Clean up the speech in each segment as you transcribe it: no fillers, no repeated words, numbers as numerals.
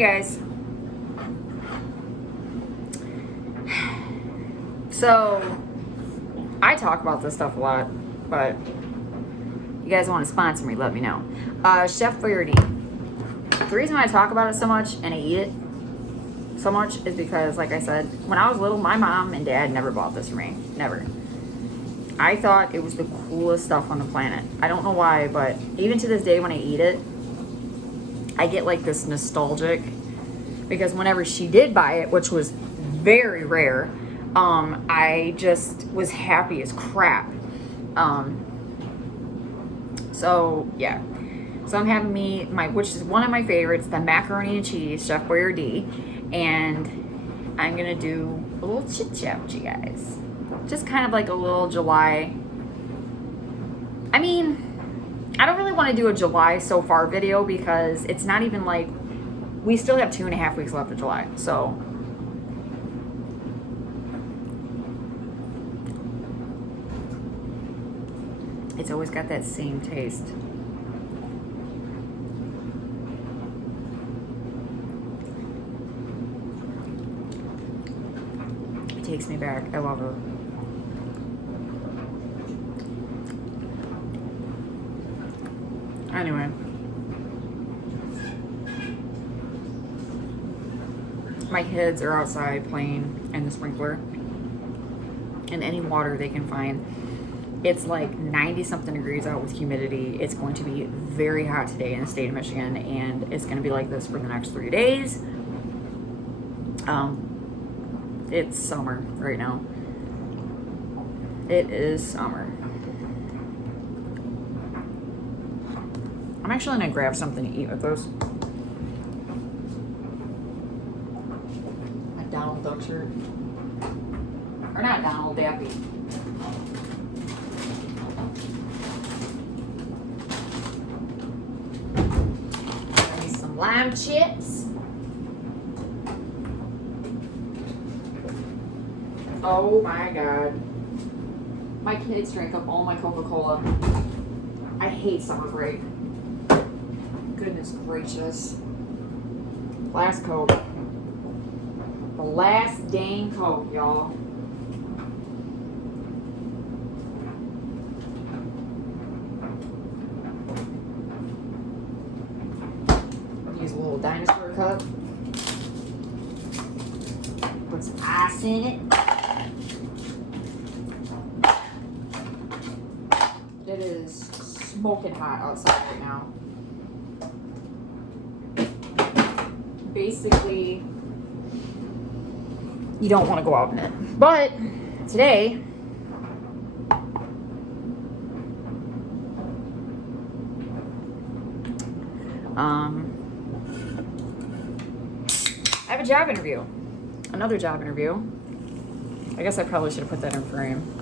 guys. So, I talk about this stuff a lot, but you guys want to sponsor me, let me know. Chef Boyardee. The reason why I talk about it so much and I eat it so much is because, like I said, when I was little, my mom and dad never bought this for me. Never. I thought it was the coolest stuff on the planet. I don't know why, but even to this day when I eat it, I get like this nostalgic, because whenever she did buy it, which was very rare, I just was happy as crap. So yeah. So I'm having which is one of my favorites, the macaroni and cheese, Chef Boyardee, and I'm gonna do a little chit chat with you guys. Just kind of like a little July. I mean, I don't really want to do a July so far video because it's not even like, we still have 2.5 weeks left of July. So it's always got that same taste. It takes me back. I love it. Anyway, my kids are outside playing in the sprinkler and any water they can find. It's like 90 something degrees out with humidity. It's going to be very hot today in the state of Michigan, and it's going to be like this for the next 3 days. It's summer right now. It is summer. I'm actually gonna grab something to eat with those. A Donald Duck shirt. Or not Donald, Daffy. Got me some lime chips. Oh my god. My kids drank up all my Coca-Cola. I hate summer break. Goodness gracious. Last Coke. The last dang Coke, y'all. Use a little dinosaur cup. Put some ice in it. It is smoking hot outside right now. Basically, you don't want to go out in it. But today, I have a job interview. Another job interview. I guess I probably should have put that in frame.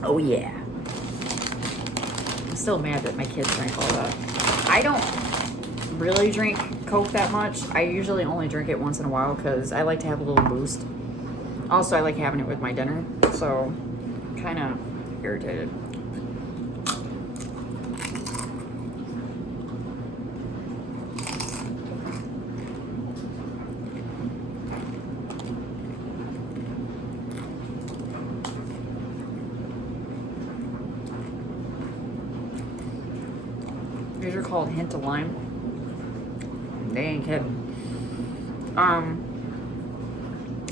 Oh yeah. I'm still mad that my kids drank all that. I don't really drink Coke that much. I usually only drink it once in a while because I like to have a little boost. Also, I like having it with my dinner, so kind of irritated. These are called Hint of Lime. They ain't kidding.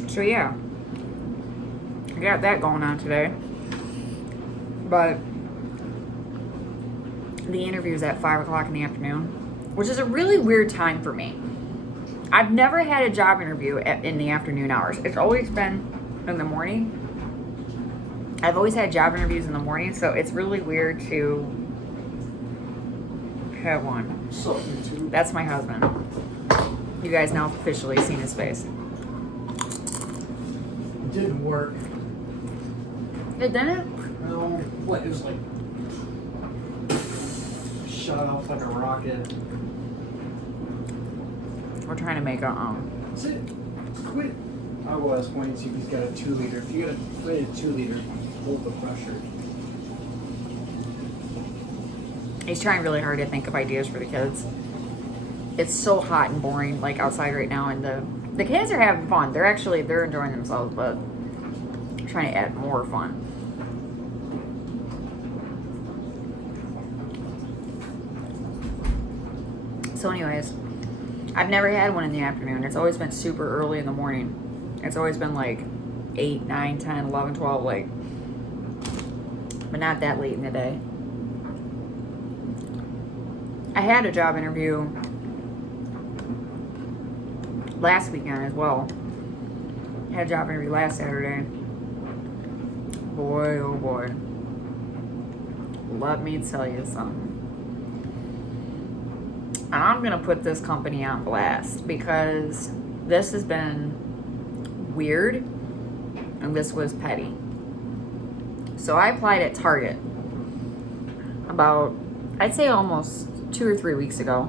So yeah. I got that going on today. But the interview is at 5 o'clock in the afternoon, which is a really weird time for me. I've never had a job interview in the afternoon hours. It's always been in the morning. I've always had job interviews in the morning, so it's really weird to have one. That's my husband. You guys now officially seen his face. It didn't work. It didn't? No, what, it was like shot off like a rocket. We're trying to make a That's it. Quit. I was pointing to you. He's got a 2 liter. If you got a inflated 2 liter, hold the pressure. He's trying really hard to think of ideas for the kids. It's so hot and boring, like outside right now, and the kids are having fun. They're enjoying themselves, but I'm trying to add more fun. So anyways, I've never had one in the afternoon. It's always been super early in the morning. It's always been like 8, 9, 10, 11, 12, like, but not that late in the day. I had a job interview last weekend as well. I had a job interview last Saturday. Boy, oh boy. Let me tell you something. I'm going to put this company on blast because this has been weird and this was petty. So I applied at Target about, I'd say almost 2 or 3 weeks ago.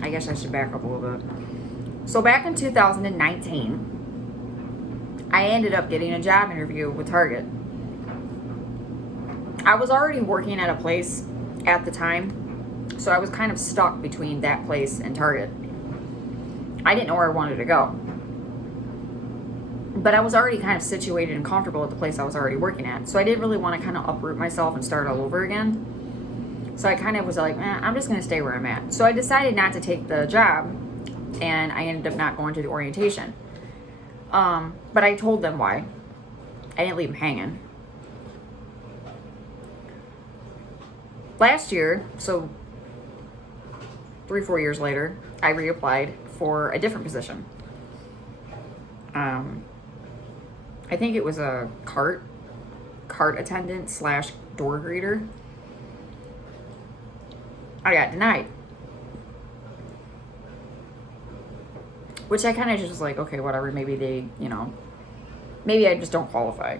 I guess I should back up a little bit. So back in 2019, I ended up getting a job interview with Target. I was already working at a place at the time, so I was kind of stuck between that place and Target. I didn't know where I wanted to go. But I was already kind of situated and comfortable at the place I was already working at. So I didn't really want to kind of uproot myself and start all over again. So I kind of was like, I'm just going to stay where I'm at. So I decided not to take the job, and I ended up not going to the orientation. But I told them why. I didn't leave them hanging. Last year, so 3-4 years later, I reapplied for a different position. I think it was a cart attendant / door greeter. I got denied. Which I kind of just was like, okay, whatever, maybe they, maybe I just don't qualify,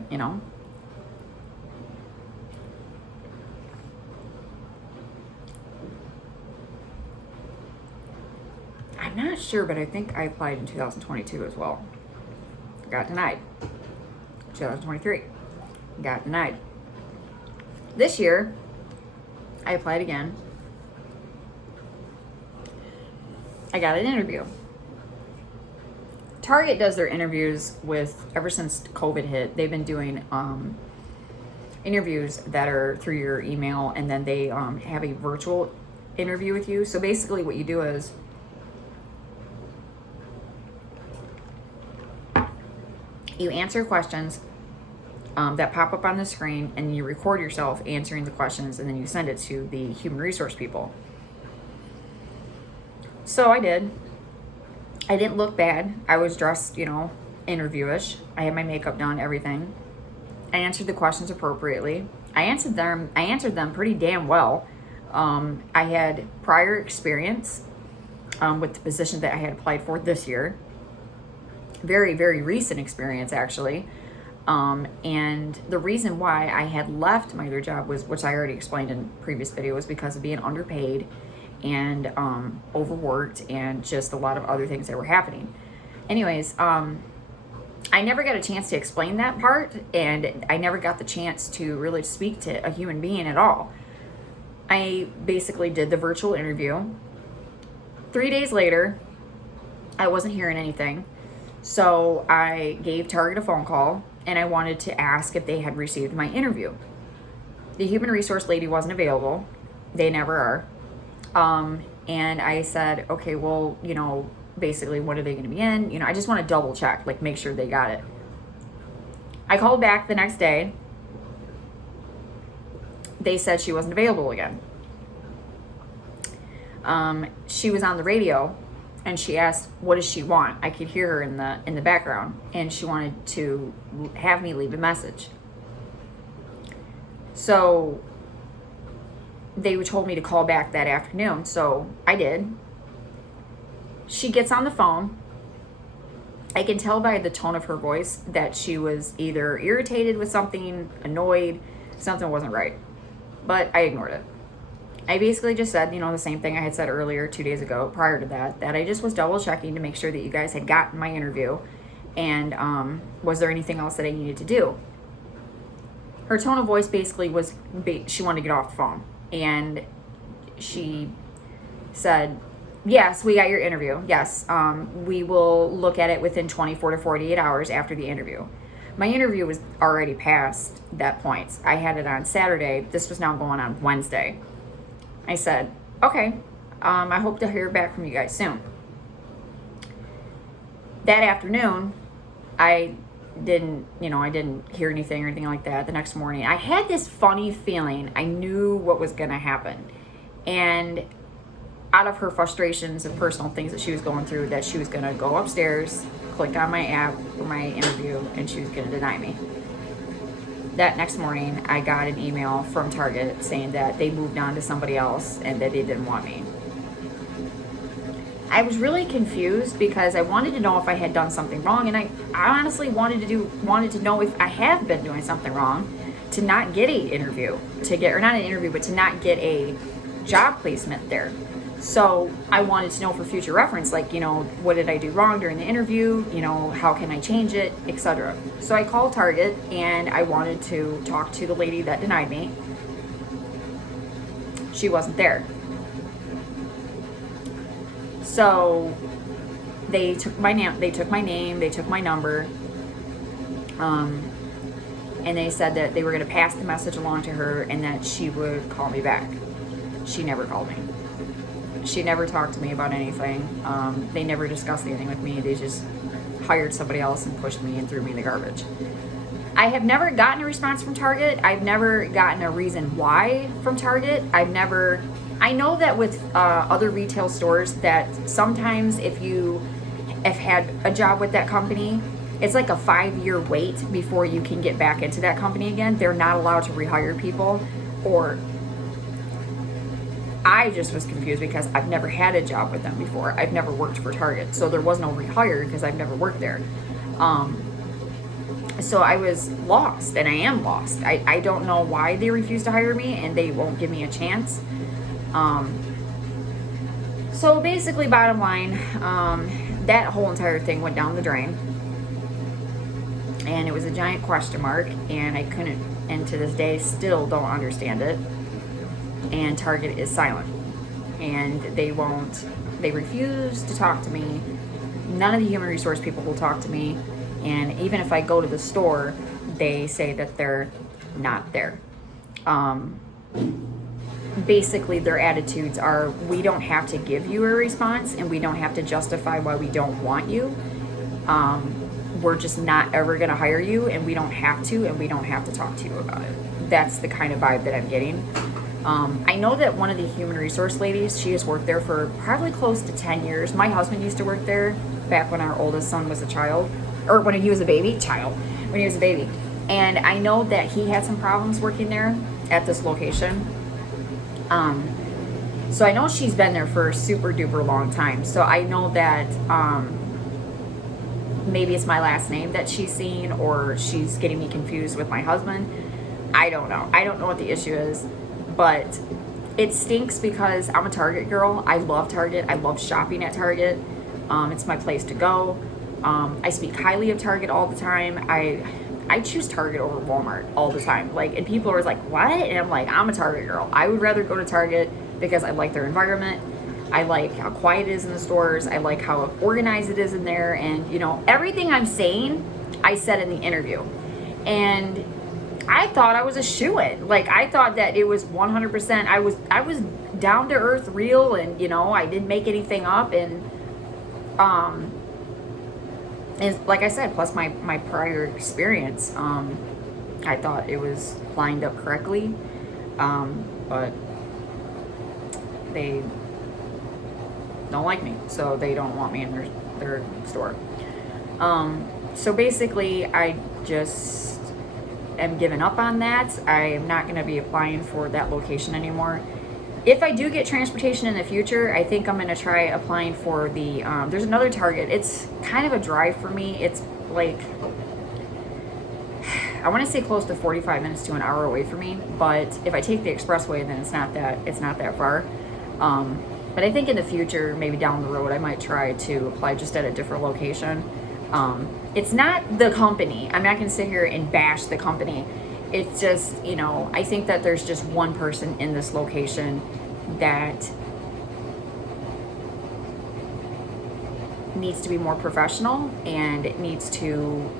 I'm not sure, but I think I applied in 2022 as well. Got denied. 2023. Got denied. This year, I applied again. I got an interview. Target does their interviews ever since COVID hit. They've been doing interviews that are through your email, and then they have a virtual interview with you. So basically what you do is you answer questions that pop up on the screen, and you record yourself answering the questions, and then you send it to the human resource people. So I did. I didn't look bad. I was dressed, interviewish. I had my makeup done, everything. I answered the questions appropriately. I answered them pretty damn well. I had prior experience with the position that I had applied for this year. Very, very recent experience, actually. And the reason why I had left my other job was, which I already explained in previous video, was because of being underpaid and overworked and just a lot of other things that were happening. Anyways, I never got a chance to explain that part, and I never got the chance to really speak to a human being at all. I basically did the virtual interview. 3 days later, I wasn't hearing anything. So I gave Target a phone call, and I wanted to ask if they had received my interview. The human resource lady wasn't available. They never are. And I said, okay, well, basically, when are they going to be in? I just want to double check, make sure they got it. I called back the next day. They said she wasn't available again. She was on the radio, and she asked, what does she want? I could hear her in the background, and she wanted to have me leave a message. So they told me to call back that afternoon, so I did. She gets on the phone, I can tell by the tone of her voice that she was either irritated with something, annoyed, something wasn't right. But I ignored it. I basically just said, the same thing I had said earlier 2 days ago prior to that I just was double checking to make sure that you guys had gotten my interview, and was there anything else that I needed to do. Her tone of voice basically was she wanted to get off the phone, and she said, yes, we got your interview. Yes, we will look at it within 24 to 48 hours after the interview. My interview was already past that point. I had it on Saturday. This was now going on Wednesday. I said, okay, I hope to hear back from you guys soon. That afternoon, I didn't hear anything or anything like that. The next morning, I had this funny feeling. I knew what was going to happen. And out of her frustrations and personal things that she was going through, that she was going to go upstairs, click on my app for my interview, and she was going to deny me. That next morning, I got an email from Target saying that they moved on to somebody else and that they didn't want me. I was really confused because I wanted to know if I had done something wrong, and I honestly wanted to know if I have been doing something wrong to not get a interview, but to not get a job placement there. So I wanted to know for future reference, like, what did I do wrong during the interview? How can I change it, etc. So I called Target and I wanted to talk to the lady that denied me. She wasn't there. So they took my name, they took my number, and they said that they were going to pass the message along to her and that she would call me back. She never called me. She never talked to me about anything. They never discussed anything with me. They just hired somebody else and pushed me and threw me in the garbage. I have never gotten a response from Target. I've never gotten a reason why from Target. I know that with other retail stores that sometimes if you have had a job with that company, it's like a 5-year wait before you can get back into that company again. They're not allowed to rehire people, or I just was confused because I've never had a job with them before. I've never worked for Target, so there was no rehire because I've never worked there. So I was lost, and I am lost. I don't know why they refuse to hire me and they won't give me a chance. So basically, bottom line, that whole entire thing went down the drain, and it was a giant question mark, and I couldn't, and to this day still don't understand it. And Target is silent, and they refuse to talk to me. None of the human resource people will talk to me, and even if I go to the store, they say that they're not there. Basically, their attitudes are, we don't have to give you a response, and we don't have to justify why we don't want you. We're just not ever going to hire you, and we don't have to, and we don't have to talk to you about it. That's the kind of vibe that I'm getting. I know that one of the human resource ladies, she has worked there for probably close to 10 years. My husband used to work there back when our oldest son was a child, or when he was a baby. And I know that he had some problems working there at this location. So I know she's been there for a super duper long time. So I know that maybe it's my last name that she's seen, or she's getting me confused with my husband. I don't know. I don't know what the issue is, but it stinks because I'm a Target girl. I love Target. I love shopping at Target. It's my place to go. I speak highly of Target all the time. I choose Target over Walmart all the time. And people are always like, what? And I'm like, I'm a Target girl. I would rather go to Target because I like their environment. I like how quiet it is in the stores. I like how organized it is in there. And, everything I'm saying, I said in the interview. And I thought I was a shoo-in. I thought that it was 100%. I was down to earth, real, and, I didn't make anything up. And like I said, plus my prior experience, I thought it was lined up correctly, but they don't like me, so they don't want me in their store. So basically, I just am giving up on that. I am not going to be applying for that location anymore. if I do get transportation in the future, I think I'm going to try applying for the, there's another Target. It's kind of a drive for me. It's like, I want to say close to 45 minutes to an hour away from me, but if I take the expressway, then it's not that far. But I think in the future, maybe down the road, I might try to apply just at a different location. It's not the company. I'm not going to sit here and bash the company. It's just, you know, I think that there's just one person in this location that needs to be more professional, and it needs to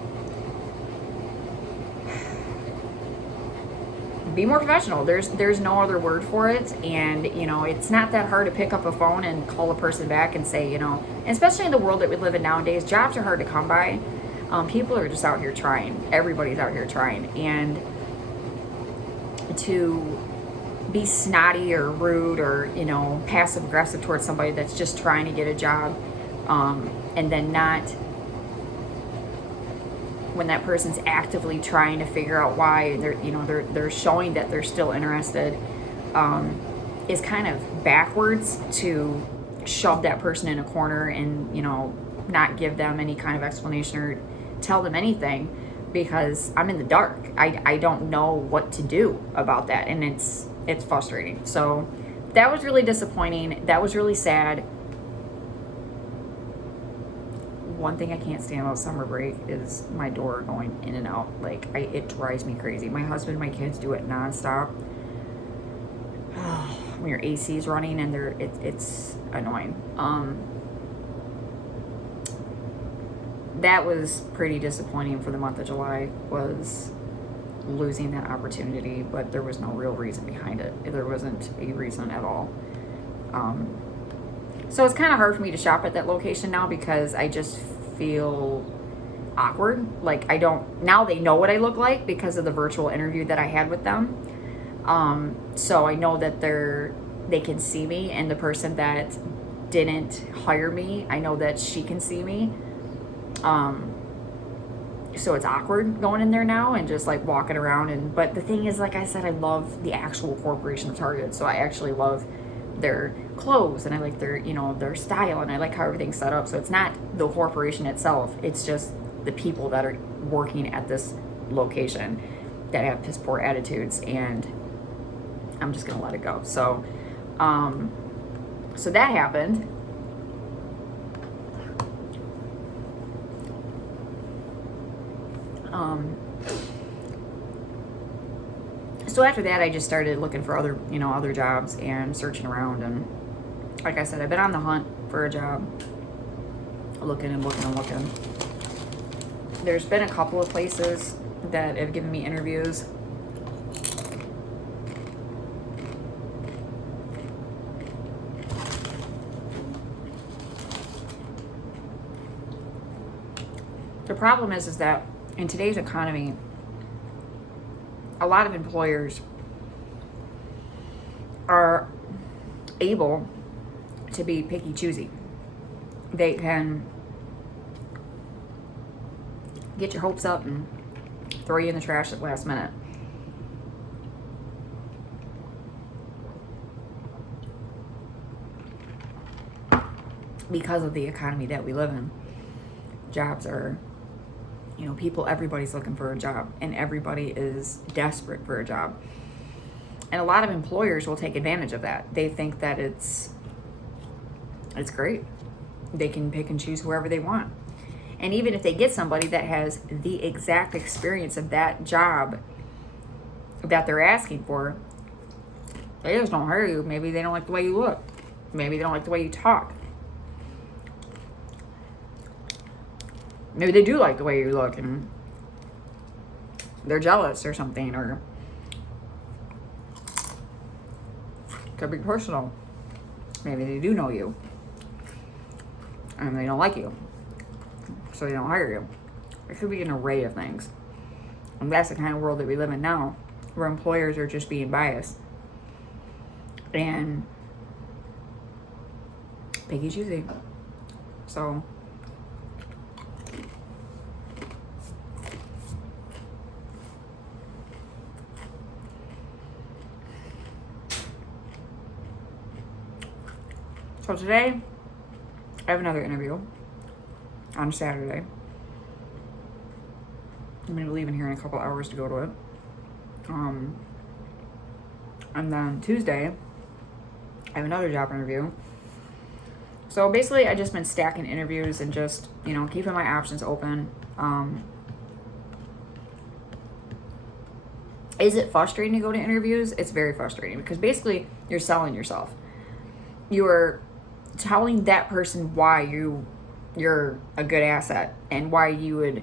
be more professional. There's no other word for it. And, you know, it's not that hard to pick up a phone and call a person back and say, you know, especially in the world that we live in nowadays, jobs are hard to come by. People are just out here trying. Everybody's out here trying. And to be snotty or rude or, you know, passive aggressive towards somebody that's just trying to get a job, and then not, when that person's actively trying to figure out why they're showing that they're still interested, is kind of backwards to shove that person in a corner and, you know, not give them any kind of explanation or tell them anything, because I'm in the dark. I don't know what to do about that, and it's frustrating. So that was really disappointing. That was really sad. One thing I can't stand about summer break is my door going in and out. Like, it drives me crazy. My husband and my kids do it nonstop. When your AC is running and it's annoying. That was pretty disappointing for the month of July, was losing that opportunity, but there was no real reason behind it. There wasn't a reason at all. So it's kind of hard for me to shop at that location now, because I just feel awkward. Like, now they know what I look like because of the virtual interview that I had with them. So I know that they can see me, and the person that didn't hire me, I know that she can see me. So it's awkward going in there now and just like walking around. But the thing is, like I said, I love the actual corporation of Target. So I actually love their clothes, and I like their style, and I like how everything's set up. So it's not the corporation itself. It's just the people that are working at this location that have piss poor attitudes, and I'm just going to let it go. So, so that happened. So after that, I just started looking for other jobs and searching around. And like I said, I've been on the hunt for a job, looking and looking and looking. There's been a couple of places that have given me interviews. The problem is that in today's economy, a lot of employers are able to be picky choosy. They can get your hopes up and throw you in the trash at the last minute. Because of the economy that we live in, jobs are, everybody's looking for a job, and everybody is desperate for a job. And a lot of employers will take advantage of that. They think that it's great. They can pick and choose whoever they want. And even if they get somebody that has the exact experience of that job that they're asking for, they just don't hire you. Maybe they don't like the way you look. Maybe they don't like the way you talk. Maybe they do like the way you look and they're jealous or something, or it could be personal. Maybe they do know you and they don't like you, so they don't hire you. It could be an array of things. And that's the kind of world that we live in now, where employers are just being biased and picky choosy. So So today, I have another interview on Saturday. I'm going to be leaving here in a couple hours to go to it. And then Tuesday, I have another job interview. So basically, I just been stacking interviews and just, keeping my options open. Is it frustrating to go to interviews? It's very frustrating because basically you're selling yourself. You're telling that person why you're a good asset and why you would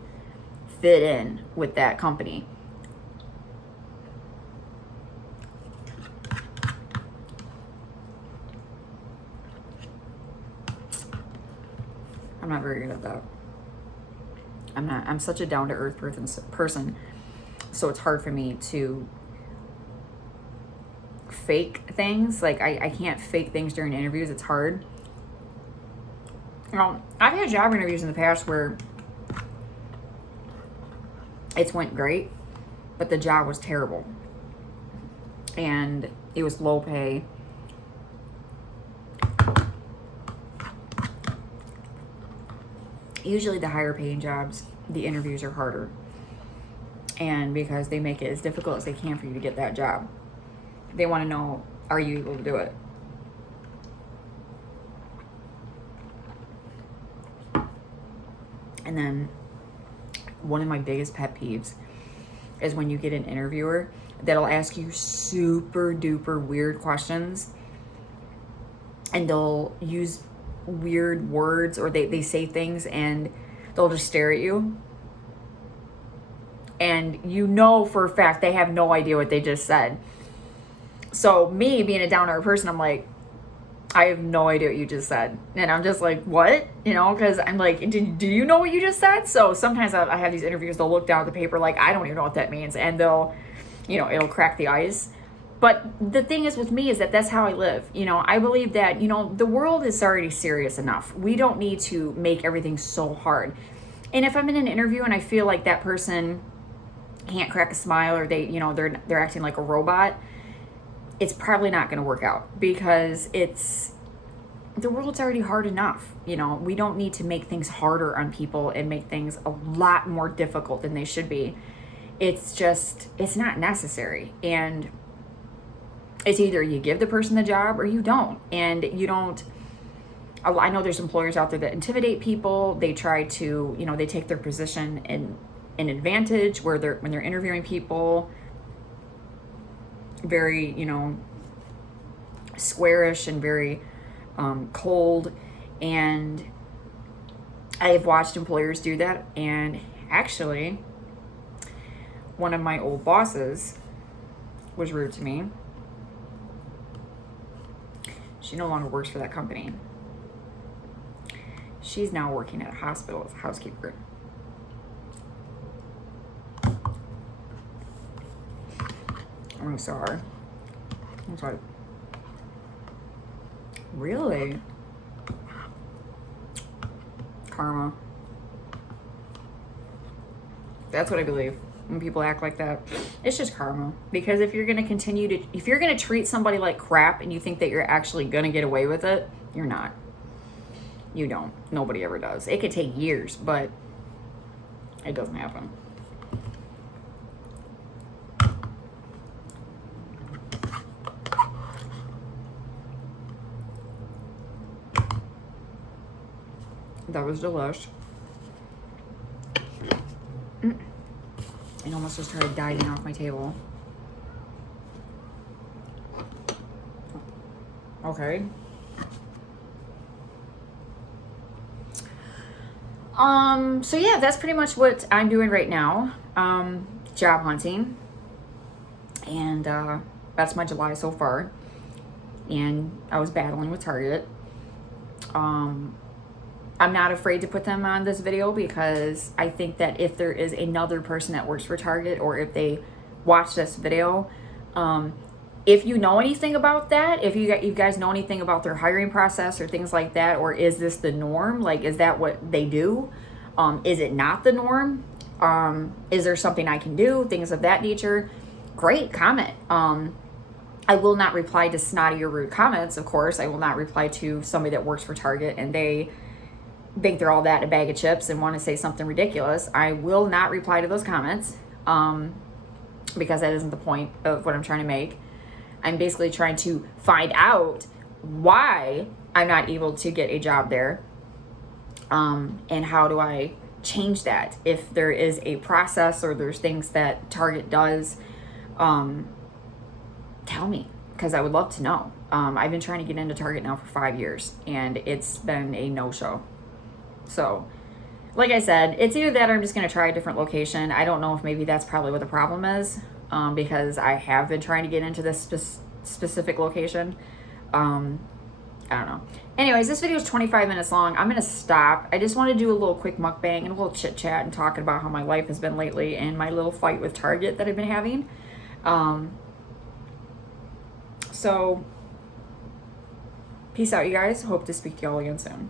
fit in with that company. I'm not very good at that. I'm such a down-to-earth person, so it's hard for me to fake things. Like, I can't fake things during interviews. It's hard. I've had job interviews in the past where it's went great, but the job was terrible. And it was low pay. Usually the higher paying jobs, the interviews are harder. And because they make it as difficult as they can for you to get that job. They want to know, are you able to do it? And then one of my biggest pet peeves is when you get an interviewer that'll ask you super duper weird questions and they'll use weird words or they say things and they'll just stare at you. And for a fact they have no idea what they just said. So me being a down-to-earth person, I'm like, I have no idea what you just said. And I'm just like, what? Because I'm like, do you know what you just said? So sometimes I have these interviews, they'll look down at the paper like, I don't even know what that means. And they'll, it'll crack the ice. But the thing is with me is that that's how I live. I believe that, the world is already serious enough. We don't need to make everything so hard. And if I'm in an interview and I feel like that person can't crack a smile or they, they're acting like a robot, it's probably not going to work out because the world's already hard enough. We don't need to make things harder on people and make things a lot more difficult than they should be. It's not necessary. And it's either you give the person the job or you don't. And you don't, I know there's employers out there that intimidate people. They try to, they take their position in an advantage when they're interviewing people, very, squarish and very cold. And I have watched employers do that. And actually, one of my old bosses was rude to me. She no longer works for that company. She's now working at a hospital as a housekeeper. I'm really sorry. I was like, really? Karma. That's what I believe. When people act like that, it's just karma. Because if you're going to treat somebody like crap and you think that you're actually going to get away with it, you're not. You don't. Nobody ever does. It could take years, but it doesn't happen. That was delish. It almost just started diving off my table. Okay. So yeah, that's pretty much what I'm doing right now. Job hunting. And that's my July so far. And I was battling with Target. I'm not afraid to put them on this video because I think that if there is another person that works for Target or if they watch this video, if you know anything about that, if you guys know anything about their hiring process or things like that, or is this the norm? Like, is that what they do? Is it not the norm? Is there something I can do? Things of that nature. Great, comment. I will not reply to snotty or rude comments, of course. I will not reply to somebody that works for Target and they think they're all that in a bag of chips and want to say something ridiculous. I will not reply to those comments because that isn't the point of what I'm trying to make. I'm basically trying to find out why I'm not able to get a job there, and how do I change that. If there is a process or there's things that Target does, tell me, because I would love to know. I've been trying to get into Target now for 5 years and it's been a no-show. So like I said, it's either that or I'm just going to try a different location. I don't know if maybe that's probably what the problem is, because I have been trying to get into this specific location. I don't know. Anyways, this video is 25 minutes long. I'm going to stop. I just want to do a little quick mukbang and a little chit chat and talking about how my life has been lately and my little fight with Target that I've been having. So, peace out, you guys. Hope to speak to y'all again soon.